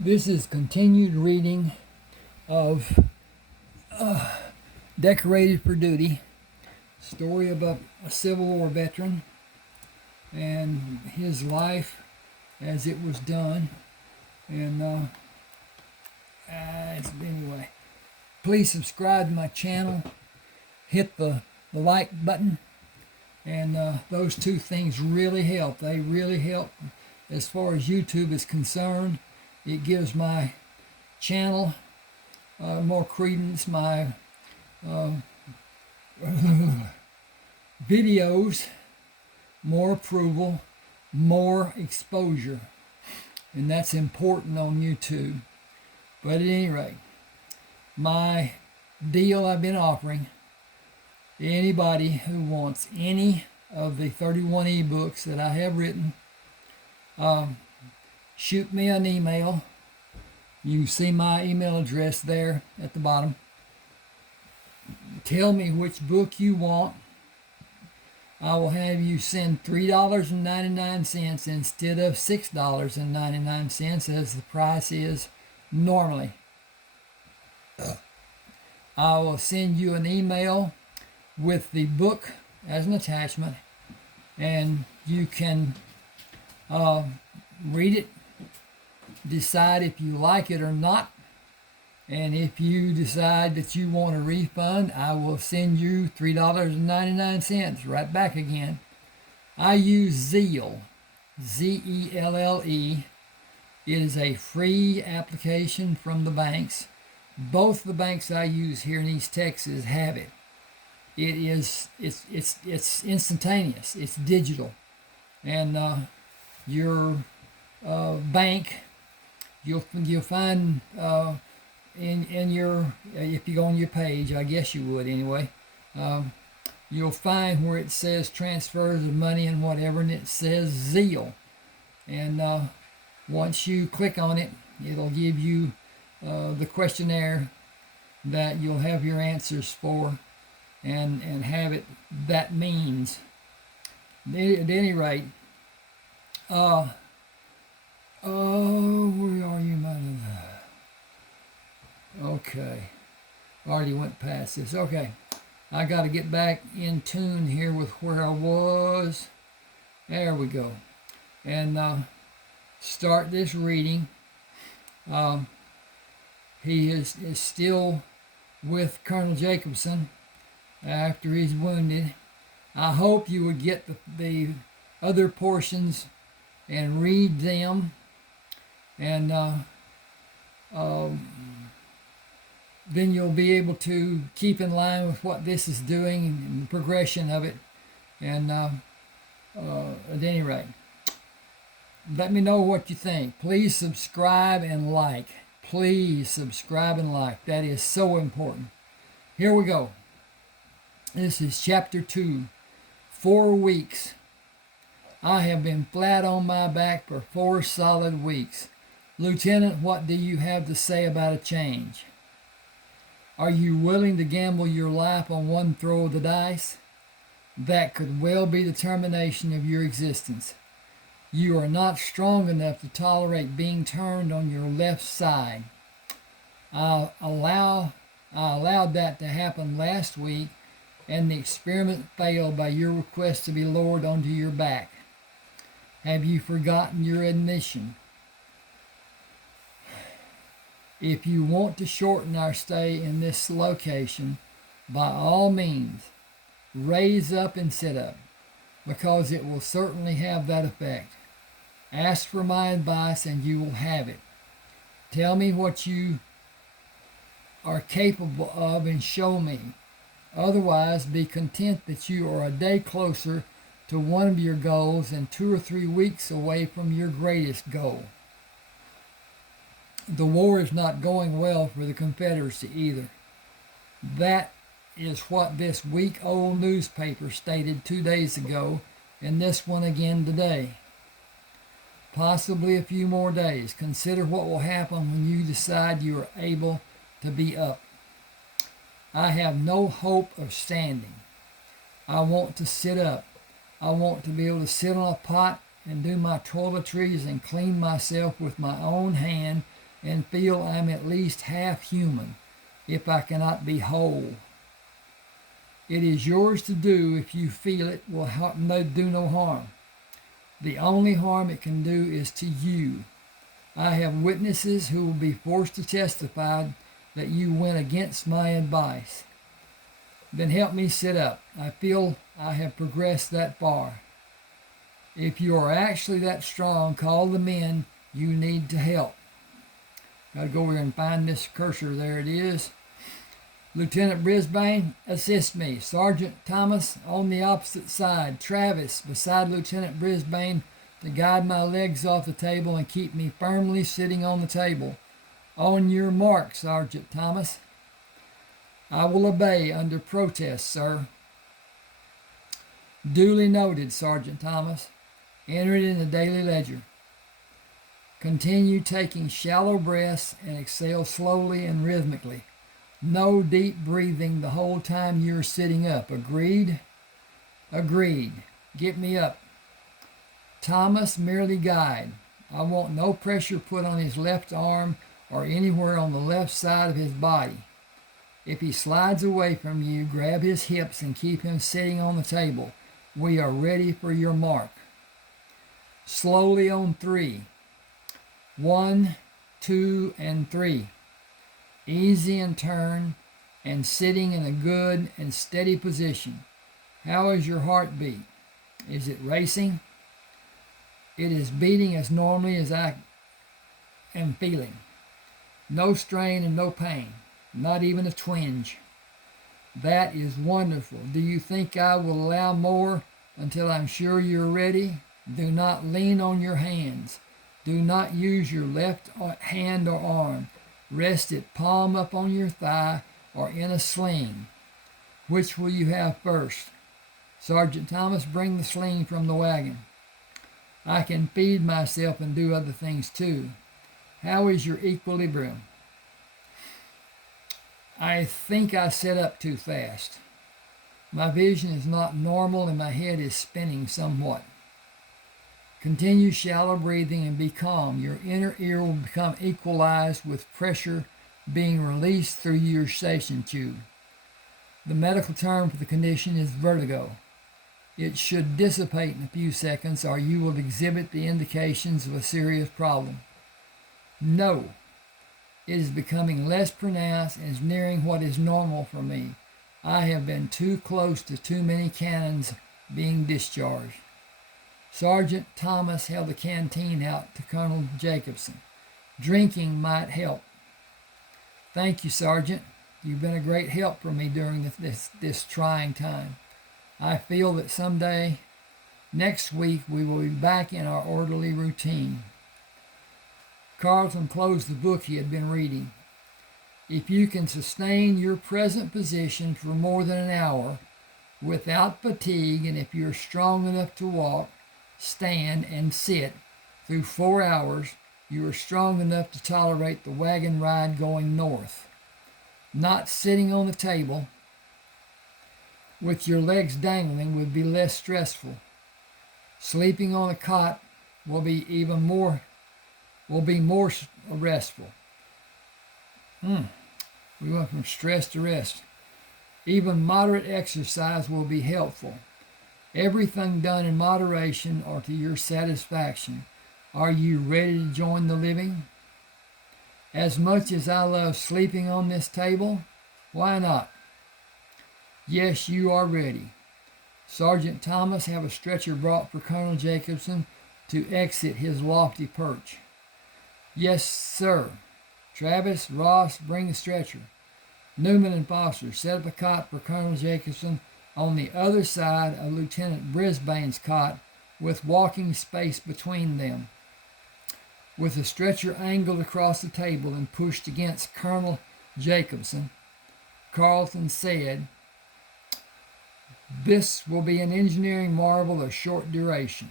This is continued reading of Decorated for Duty, story of a Civil War veteran and his life as it was done. And anyway, please subscribe to my channel, hit the like button, and those two things really help. They really help as far as YouTube is concerned. It gives my channel more credence, my videos more approval, more exposure, and that's important on YouTube. But at any rate, my deal I've been offering, anybody who wants any of the 31 ebooks that I have written, shoot me an email. You can see my email address there at the bottom. Tell me which book you want. I will have you send $3.99 instead of $6.99 as the price is normally. I will send you an email with the book as an attachment, and you can read it, decide if you like it or not, and if you decide that you want a refund, I will send you $3.99 right back again. I use Zelle, Zelle. It is a free application from the banks. Both the banks I use here in East Texas have it. It's instantaneous. It's digital, and your bank, you'll find in your, if you go on your page, I guess you would anyway, you'll find where it says transfers of money and whatever, and it says Zelle. And once you click on it, it'll give you the questionnaire that you'll have your answers for, and have it that means. At any rate, where are you, mother? Okay, already went past this. Okay, I got to get back in tune here with where I was. There we go. And start this reading. He is still with Colonel Jacobson after he's wounded. I hope you would get the other portions and read them, and then you'll be able to keep in line with what this is doing and the progression of it. And at any rate, let me know what you think. Please subscribe and like. Please subscribe and like. That is so important. Here we go. This is chapter 2. 4 weeks. I have been flat on my back for 4 solid weeks. Lieutenant, what do you have to say about a change? Are you willing to gamble your life on one throw of the dice? That could well be the termination of your existence. You are not strong enough to tolerate being turned on your left side. I allowed that to happen last week, and the experiment failed by your request to be lowered onto your back. Have you forgotten your admission? If you want to shorten our stay in this location, by all means, raise up and sit up, because it will certainly have that effect. Ask for my advice and you will have it. Tell me what you are capable of and show me. Otherwise, be content that you are a day closer to one of your goals and 2 or 3 weeks away from your greatest goal. The war is not going well for the Confederacy either. That is what this week-old newspaper stated 2 days ago, and this one again today. Possibly a few more days. Consider what will happen when you decide you are able to be up. I have no hope of standing. I want to sit up. I want to be able to sit on a pot and do my toiletries and clean myself with my own hand and feel I'm at least half human, if I cannot be whole. It is yours to do if you feel it will do no harm. The only harm it can do is to you. I have witnesses who will be forced to testify that you went against my advice. Then help me sit up. I feel I have progressed that far. If you are actually that strong, call the men you need to help. Got to go over and find this cursor. There it is. Lieutenant Brisbane, assist me. Sergeant Thomas on the opposite side. Travis beside Lieutenant Brisbane to guide my legs off the table and keep me firmly sitting on the table. On your mark, Sergeant Thomas. I will obey under protest, sir. Duly noted, Sergeant Thomas. Enter it in the daily ledger. Continue taking shallow breaths and exhale slowly and rhythmically. No deep breathing the whole time you're sitting up. Agreed? Agreed. Get me up. Thomas, merely guide. I want no pressure put on his left arm or anywhere on the left side of his body. If he slides away from you, grab his hips and keep him sitting on the table. We are ready for your mark. Slowly on 3. 1, 2, and 3. Easy and turn and sitting in a good and steady position. How is your heartbeat? Is it racing? It is beating as normally as I am feeling. No strain and no pain, not even a twinge. That is wonderful. Do you think I will allow more until I'm sure you're ready? Do not lean on your hands. Do not use your left hand or arm. Rest it palm up on your thigh or in a sling. Which will you have first? Sergeant Thomas, bring the sling from the wagon. I can feed myself and do other things too. How is your equilibrium? I think I set up too fast. My vision is not normal and my head is spinning somewhat. Continue shallow breathing and be calm. Your inner ear will become equalized with pressure being released through your eustachian tube. The medical term for the condition is vertigo. It should dissipate in a few seconds or you will exhibit the indications of a serious problem. No, it is becoming less pronounced and is nearing what is normal for me. I have been too close to too many cannons being discharged. Sergeant Thomas held the canteen out to Colonel Jacobson. Drinking might help. Thank you, Sergeant. You've been a great help for me during this trying time. I feel that someday, next week, we will be back in our orderly routine. Carlton closed the book he had been reading. If you can sustain your present position for more than an hour without fatigue, and if you're strong enough to walk, stand, and sit through 4 hours, you are strong enough to tolerate the wagon ride going north. Not sitting on the table with your legs dangling would be less stressful. Sleeping on a cot will be more restful. We went from stress to rest. Even moderate exercise will be helpful. Everything done in moderation or to your satisfaction. Are you ready to join the living? As much as I love sleeping on this table, why not? Yes, you are ready. Sergeant Thomas, have a stretcher brought for Colonel Jacobson to exit his lofty perch. Yes, sir. Travis, Ross, bring the stretcher. Newman and Foster, set up a cot for Colonel Jacobson on the other side of Lieutenant Brisbane's cot with walking space between them. With the stretcher angled across the table and pushed against Colonel Jacobson, Carlton said, "This will be an engineering marvel of short duration.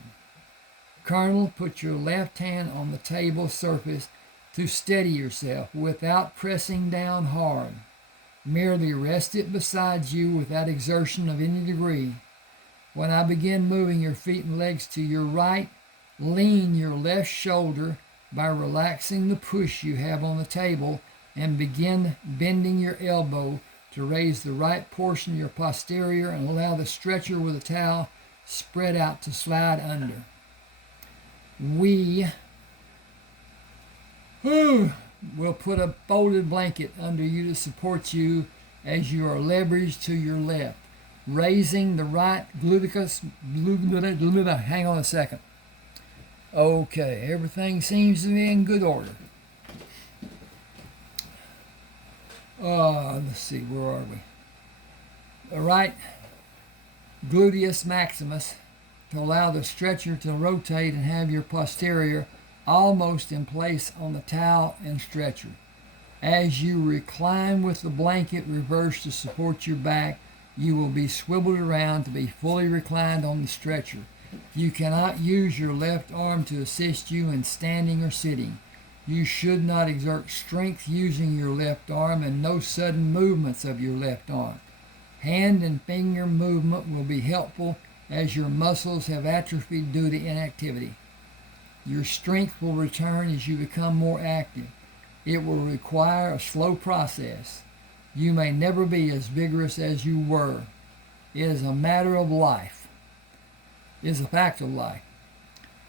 Colonel, put your left hand on the table surface to steady yourself without pressing down hard. Merely rest it beside you without exertion of any degree. When I begin moving your feet and legs to your right, lean your left shoulder by relaxing the push you have on the table and begin bending your elbow to raise the right portion of your posterior and allow the stretcher with a towel spread out to slide under. We will put a folded blanket under you to support you as you are leveraged to your left, raising the right gluteus. Hang on a second. Okay, everything seems to be in good order. Let's see, where are we? The right gluteus maximus to allow the stretcher to rotate and have your posterior almost in place on the towel and stretcher. As you recline with the blanket reversed to support your back, you will be swiveled around to be fully reclined on the stretcher. You cannot use your left arm to assist you in standing or sitting. You should not exert strength using your left arm and no sudden movements of your left arm. Hand and finger movement will be helpful as your muscles have atrophied due to inactivity. Your strength will return as you become more active. It will require a slow process. You may never be as vigorous as you were. It is a matter of life. It is a fact of life.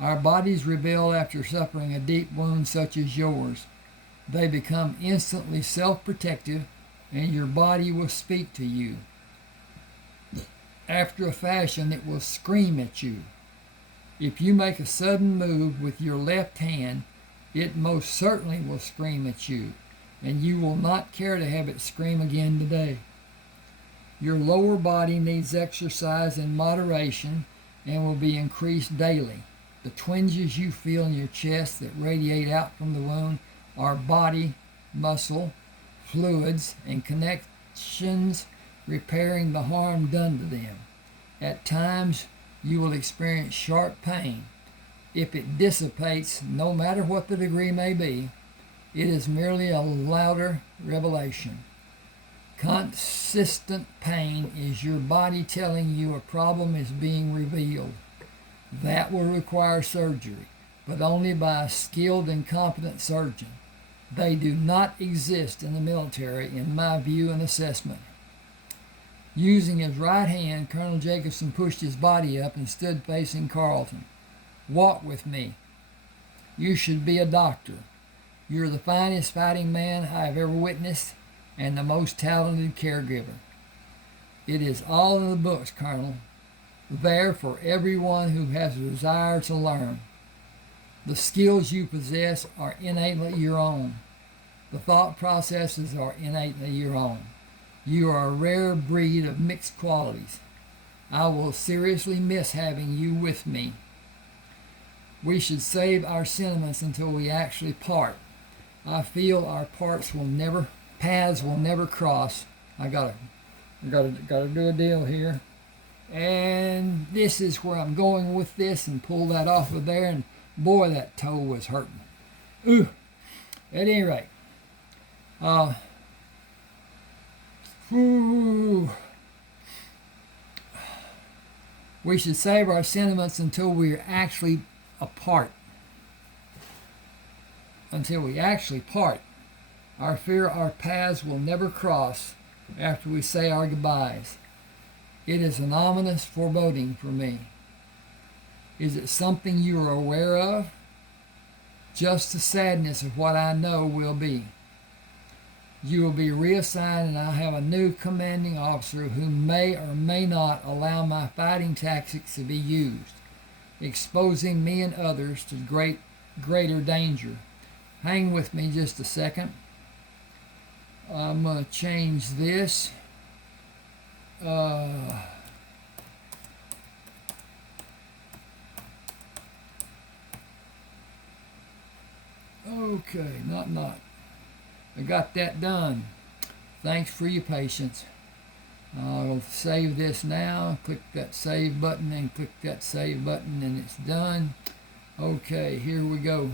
Our bodies rebel after suffering a deep wound such as yours. They become instantly self-protective, and your body will speak to you. After a fashion, it will scream at you. If you make a sudden move with your left hand, it most certainly will scream at you, and you will not care to have it scream again today. Your lower body needs exercise in moderation and will be increased daily. The twinges you feel in your chest that radiate out from the wound are body, muscle, fluids, and connections repairing the harm done to them. At times, you will experience sharp pain. If it dissipates, no matter what the degree may be, it is merely a louder revelation. Consistent pain is your body telling you a problem is being revealed. That will require surgery, but only by a skilled and competent surgeon. They do not exist in the military, in my view and assessment. Using his right hand, Colonel Jacobson pushed his body up and stood facing Carlton. Walk with me. You should be a doctor. You're the finest fighting man I have ever witnessed and the most talented caregiver. It is all in the books, Colonel, there for everyone who has a desire to learn. The skills you possess are innately your own. The thought processes are innately your own. You are a rare breed of mixed qualities. I will seriously miss having you with me. We should save our sentiments until we actually part. I feel our paths will never cross. I gotta do a deal here. And this is where I'm going with this, and pull that off of there, and boy, that toe was hurting. At any rate, we should save our sentiments until we are actually apart. Until we actually part. I fear our paths will never cross after we say our goodbyes. It is an ominous foreboding for me. Is it something you are aware of? Just the sadness of what I know will be. You will be reassigned, and I'll have a new commanding officer who may or may not allow my fighting tactics to be used, exposing me and others to greater danger. Hang with me just a second. I'm going to change this. Okay, not. I got that done. Thanks for your patience. I'll save this now. Click that save button and click that save button, and it's done. Okay, here we go.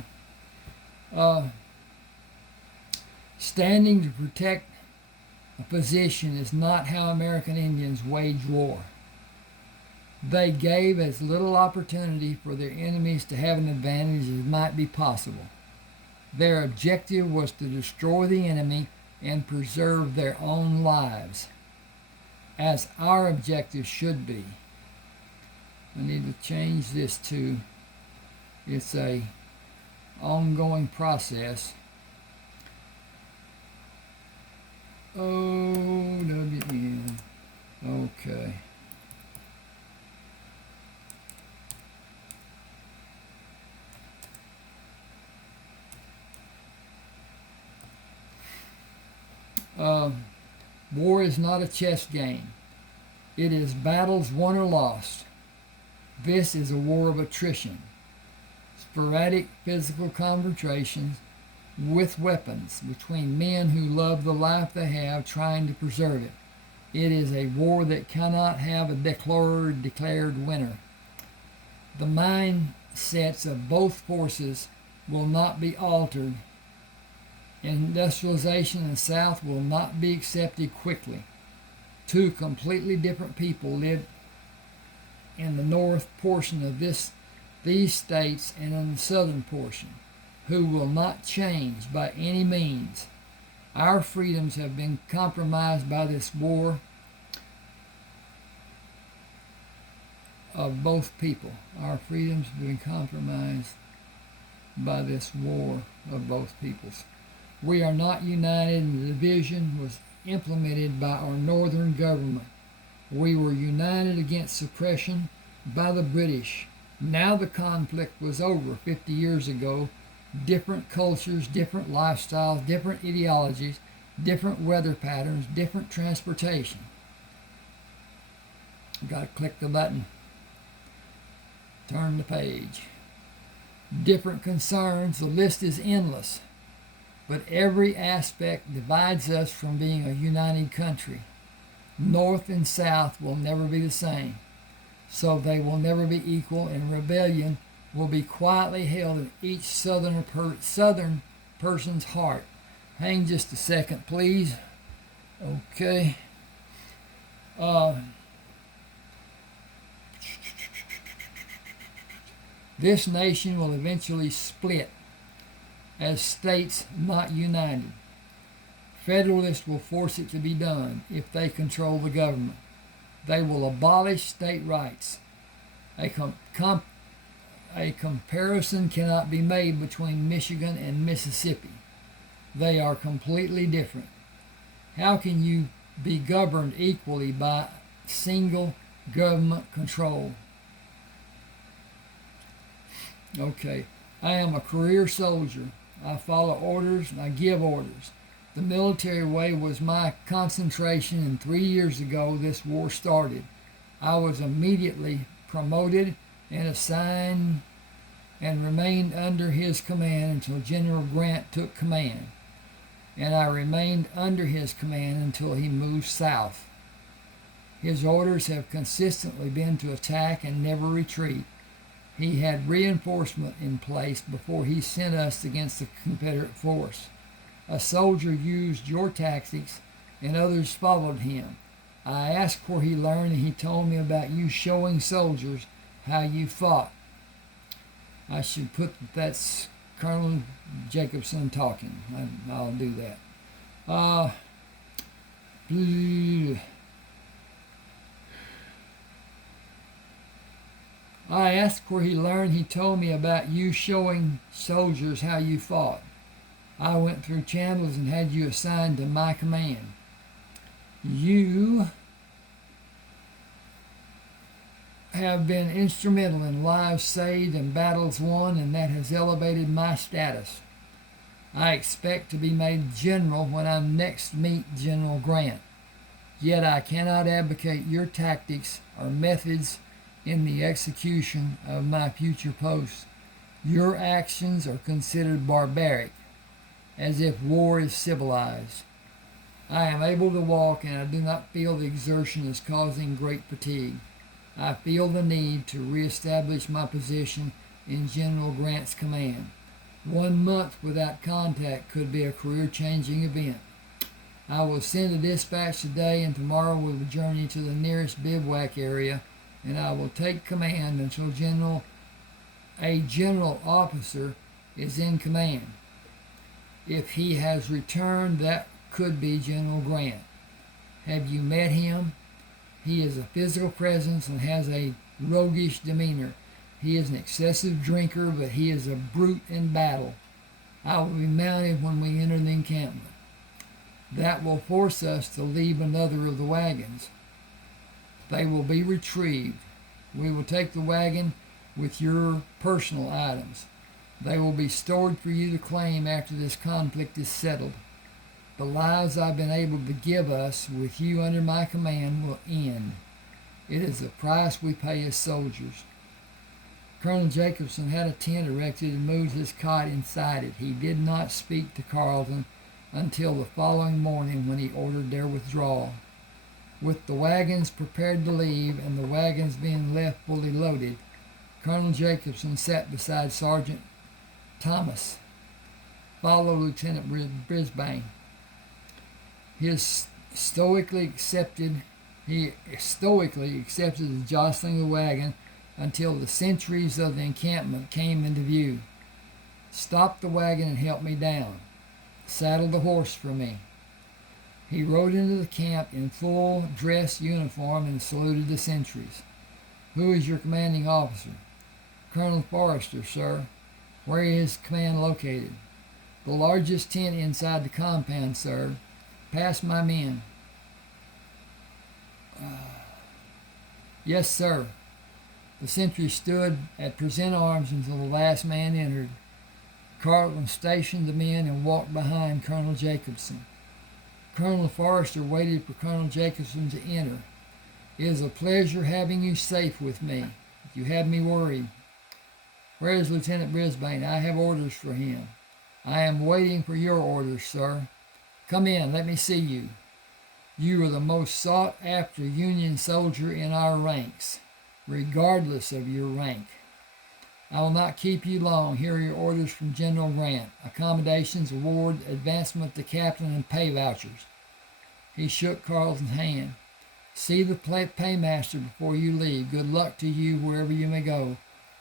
Standing to protect a position is not how American Indians wage war. They gave as little opportunity for their enemies to have an advantage as might be possible. Their objective was to destroy the enemy and preserve their own lives, as our objective should be. I need to change this to, it's a ongoing process. OWN. Okay. War is not a chess game. It is battles won or lost. This is a war of attrition. Sporadic physical confrontations with weapons between men who love the life they have, trying to preserve it. It is a war that cannot have a declared winner. The mindsets of both forces will not be altered. Industrialization in the South will not be accepted quickly. Two completely different people live in the north portion of these states and in the southern portion, who will not change by any means. Our freedoms have been compromised by this war of both people. Our freedoms have been compromised by this war of both peoples. We are not united, and the division was implemented by our northern government. We were united against suppression by the British. Now the conflict was over 50 years ago. Different cultures, different lifestyles, different ideologies, different weather patterns, different transportation. Got to click the button. Turn the page. Different concerns. The list is endless. But every aspect divides us from being a united country. North and South will never be the same, so they will never be equal, and rebellion will be quietly held in each southern person's heart. Hang just a second, please. Okay. This nation will eventually split as states not united. Federalists will force it to be done if they control the government. They will abolish state rights. A comparison cannot be made between Michigan and Mississippi. They are completely different. How can you be governed equally by single government control? Okay, I am a career soldier. I follow orders and I give orders. The military way was my concentration, and 3 years ago this war started. I was immediately promoted and assigned and remained under his command until General Grant took command. And I remained under his command until he moved south. His orders have consistently been to attack and never retreat. He had reinforcement in place before he sent us against the Confederate force. A soldier used your tactics and others followed him. I asked where he learned, and he told me about you showing soldiers how you fought. I should put that's Colonel Jacobson talking. I'll do that. I asked where he learned. He told me about you showing soldiers how you fought. I went through channels and had you assigned to my command. You have been instrumental in lives saved and battles won, and that has elevated my status. I expect to be made general when I next meet General Grant. Yet I cannot advocate your tactics or methods in the execution of my future post. Your actions are considered barbaric, as if war is civilized. I am able to walk, and I do not feel the exertion is causing great fatigue. I feel the need to reestablish my position in General Grant's command. 1 month without contact could be a career-changing event. I will send a dispatch today, and tomorrow we will journey to the nearest bivouac area, and I will take command until a general officer is in command. If he has returned, that could be General Grant. Have you met him? He is a physical presence and has a roguish demeanor. He is an excessive drinker, but he is a brute in battle. I will be mounted when we enter the encampment. That will force us to leave another of the wagons. They will be retrieved. We will take the wagon with your personal items. They will be stored for you to claim after this conflict is settled. The lives I've been able to give us with you under my command will end. It is the price we pay as soldiers. Colonel Jacobson had a tent erected and moved his cot inside it. He did not speak to Carlton until the following morning when he ordered their withdrawal. With the wagons prepared to leave and the wagons being left fully loaded, Colonel Jacobson sat beside Sergeant Thomas, followed Lieutenant Brisbane. He stoically accepted the jostling of the wagon until the sentries of the encampment came into view. Stop the wagon and help me down. Saddle the horse for me. He rode into the camp in full dress uniform and saluted the sentries. Who is your commanding officer? Colonel Forrester, sir. Where is his command located? The largest tent inside the compound, sir. Pass my men. Yes, sir. The sentry stood at present arms until the last man entered. Carlton stationed the men and walked behind Colonel Jacobson. Colonel Forrester waited for Colonel Jacobson to enter. It is a pleasure having you safe with me. You had me worried. Where is Lieutenant Brisbane? I have orders for him. I am waiting for your orders, sir. Come in, let me see you. You are the most sought-after Union soldier in our ranks, regardless of your rank. I will not keep you long. Here are your orders from General Grant. Accommodations, award, advancement to captain, and pay vouchers. He shook Carlton's hand. See the paymaster before you leave. Good luck to you wherever you may go.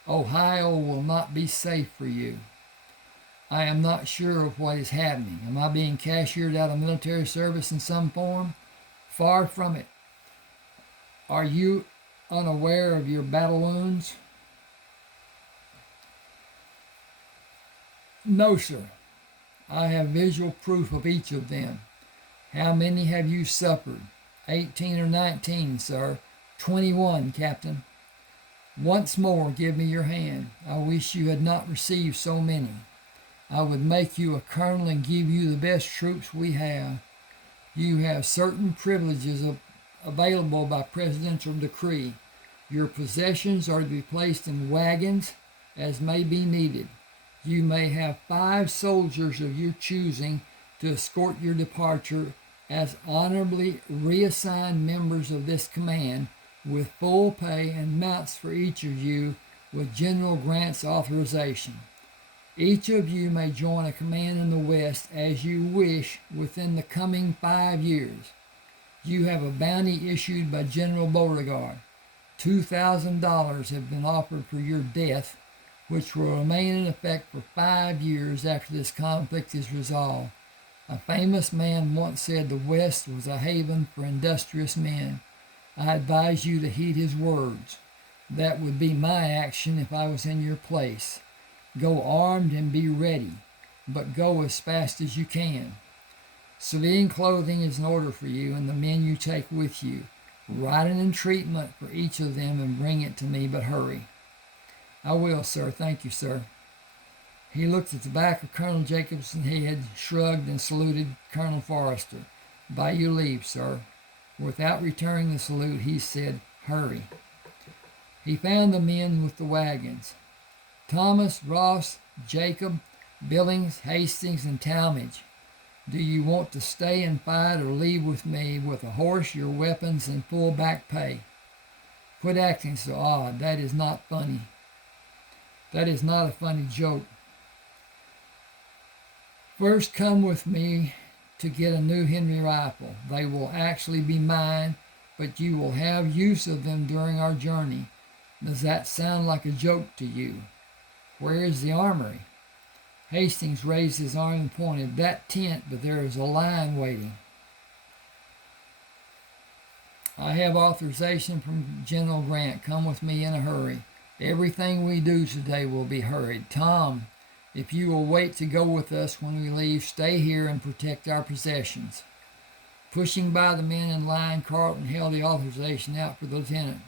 Ohio will not be safe for you. I am not sure of what is happening. Am I being cashiered out of military service in some form? Far from it. Are you unaware of your battle wounds? No, sir. I have visual proof of each of them. How many have you suffered? 18 or 19, sir. 21, Captain. Once more, give me your hand. I wish you had not received so many. I would make you a colonel and give you the best troops we have. You have certain privileges available by presidential decree. Your possessions are to be placed in wagons as may be needed. You may have 5 soldiers of your choosing to escort your departure as honorably reassigned members of this command with full pay and mounts for each of you with General Grant's authorization. Each of you may join a command in the West as you wish within the coming 5 years. You have a bounty issued by General Beauregard. $2,000 have been offered for your death, which will remain in effect for 5 years after this conflict is resolved. A famous man once said the West was a haven for industrious men. I advise you to heed his words. That would be my action if I was in your place. Go armed and be ready, but go as fast as you can. Civilian clothing is in order for you and the men you take with you. Write an entreatment for each of them and bring it to me, but hurry. I will, sir. Thank you, sir. He looked at the back of Colonel Jacobson's head, shrugged, and saluted Colonel Forrester. By your leave, sir. Without returning the salute, he said, hurry. He found the men with the wagons. Thomas, Ross, Jacob, Billings, Hastings, and Talmadge. Do you want to stay and fight or leave with me with a horse, your weapons, and full back pay? Quit acting so odd. That is not funny. That is not a funny joke. First, come with me to get a new Henry rifle. They will actually be mine, but you will have use of them during our journey. Does that sound like a joke to you? Where is the armory? Hastings raised his arm and pointed. That tent, but there is a line waiting. I have authorization from General Grant. Come with me in a hurry. Everything we do today will be hurried. Tom, if you will wait to go with us when we leave, stay here and protect our possessions. Pushing by the men in line, Carlton held the authorization out for the lieutenant.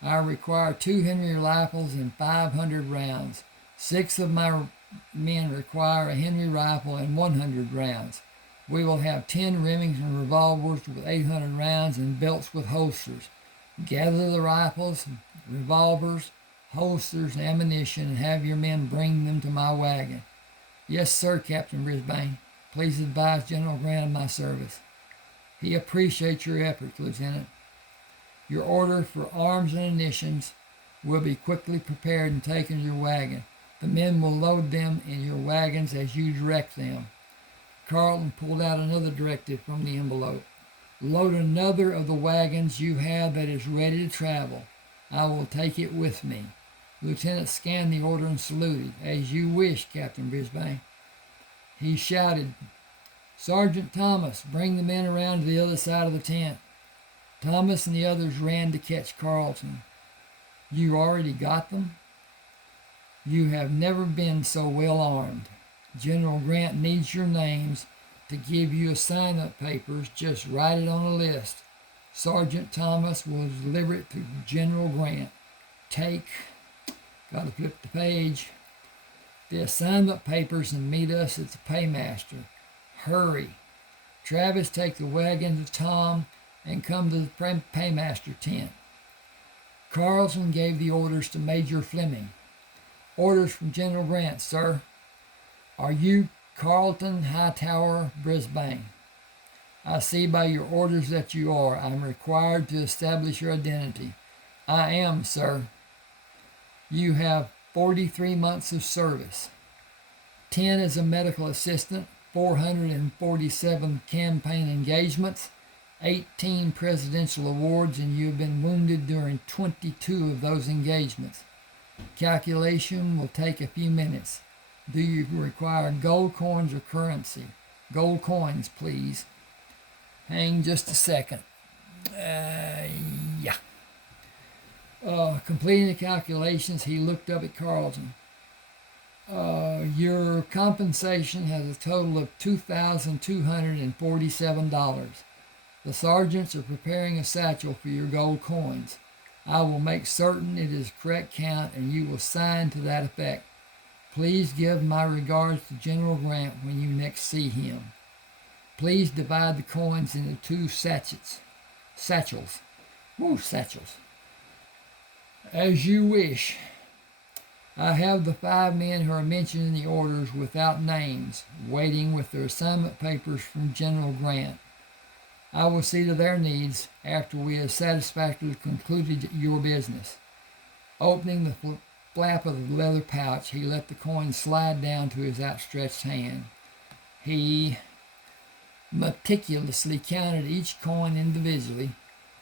I require 2 Henry rifles and 500 rounds. 6 of my men require a Henry rifle and 100 rounds. We will have 10 Remington revolvers with 800 rounds and belts with holsters. Gather the rifles, revolvers, holsters, ammunition, and have your men bring them to my wagon. Yes, sir, Captain Brisbane. Please advise General Grant of my service. He appreciates your efforts, Lieutenant. Your order for arms and munitions will be quickly prepared and taken to your wagon. The men will load them in your wagons as you direct them. Carlton pulled out another directive from the envelope. Load another of the wagons you have that is ready to travel. I will take it with me. The lieutenant scanned the order and saluted. As you wish, Captain Brisbane. He shouted, Sergeant Thomas, bring the men around to the other side of the tent. Thomas and the others ran to catch Carlton. You already got them? You have never been so well armed. General Grant needs your names to give you assignment papers. Just write it on a list. Sergeant Thomas will deliver it to General Grant. Gotta flip the page. The assignment papers and meet us at the paymaster. Hurry. Travis, take the wagon to Tom and come to the paymaster tent. Carlton gave the orders to Major Fleming. Orders from General Grant, sir. Are you Carlton Hightower, Brisbane? I see by your orders that you are. I am required to establish your identity. I am, sir. You have 43 months of service. 10 as a medical assistant, 447 campaign engagements, 18 presidential awards, and you have been wounded during 22 of those engagements. Calculation will take a few minutes. Do you require gold coins or currency? Gold coins, please. Hang just a second. Yeah. Completing the calculations, he looked up at Carlton. Your compensation has a total of $2,247. The sergeants are preparing a satchel for your gold coins. I will make certain it is correct count, and you will sign to that effect. Please give my regards to General Grant when you next see him. Please divide the coins into 2 satchels. Satchels. As you wish. I have the 5 men who are mentioned in the orders without names, waiting with their assignment papers from General Grant. I will see to their needs after we have satisfactorily concluded your business. Opening the flap of the leather pouch, he let the coin slide down to his outstretched hand. He meticulously counted each coin individually,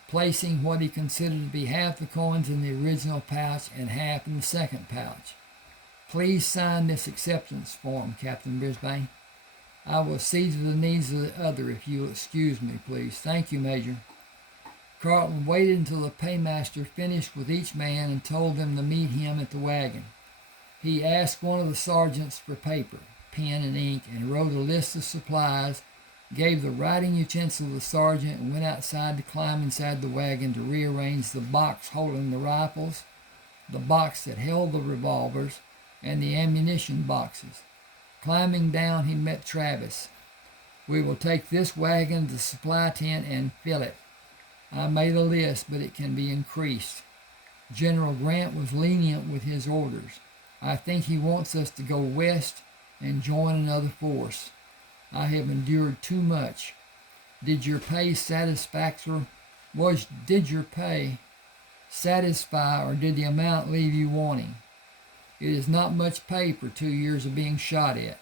placing what he considered to be half the coins in the original pouch and half in the second pouch. Please sign this acceptance form, Captain Brisbane. I will see to the needs of the other if you will excuse me, please. Thank you, Major. Carlton waited until the paymaster finished with each man and told them to meet him at the wagon. He asked one of the sergeants for paper, pen, and ink, and wrote a list of supplies, gave the writing utensil to the sergeant, and went outside to climb inside the wagon to rearrange the box holding the rifles, the box that held the revolvers, and the ammunition boxes. Climbing down, he met Travis. We will take this wagon to the supply tent and fill it. I made a list, but it can be increased. General Grant was lenient with his orders. I think he wants us to go west and join another force. I have endured too much. Did your pay satisfy, or did the amount leave you wanting? It is not much pay for 2 years of being shot at.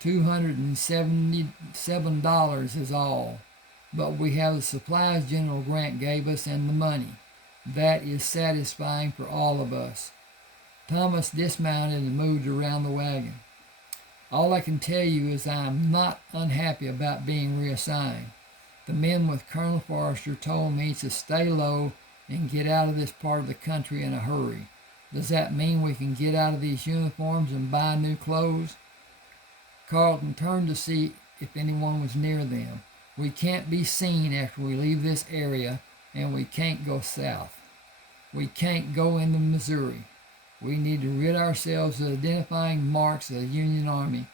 $277 is all. But we have the supplies General Grant gave us and the money. That is satisfying for all of us. Thomas dismounted and moved around the wagon. All I can tell you is I am not unhappy about being reassigned. The men with Colonel Forrester told me to stay low and get out of this part of the country in a hurry. Does that mean we can get out of these uniforms and buy new clothes? Carlton turned to see if anyone was near them. We can't be seen after we leave this area, and we can't go south. We can't go into Missouri. We need to rid ourselves of identifying marks of the Union Army.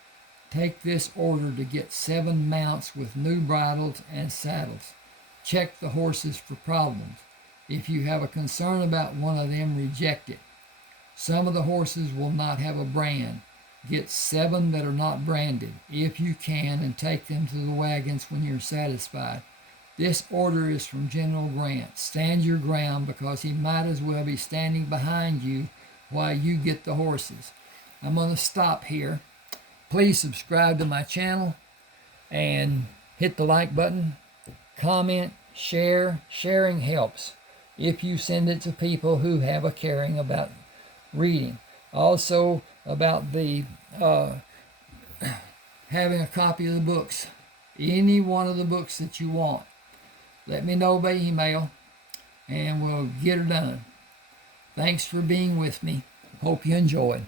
Take this order to get 7 mounts with new bridles and saddles. Check the horses for problems. If you have a concern about one of them, reject it. Some of the horses will not have a brand. Get 7 that are not branded, if you can, and take them to the wagons when you're satisfied. This order is from General Grant. Stand your ground, because he might as well be standing behind you while you get the horses. I'm going to stop here. Please subscribe to my channel and hit the like button. Comment, share. Sharing helps if you send it to people who have a caring about reading. Also about the having a copy of the books. Any one of the books that you want. Let me know by email and we'll get her done. Thanks for being with me. Hope you enjoyed.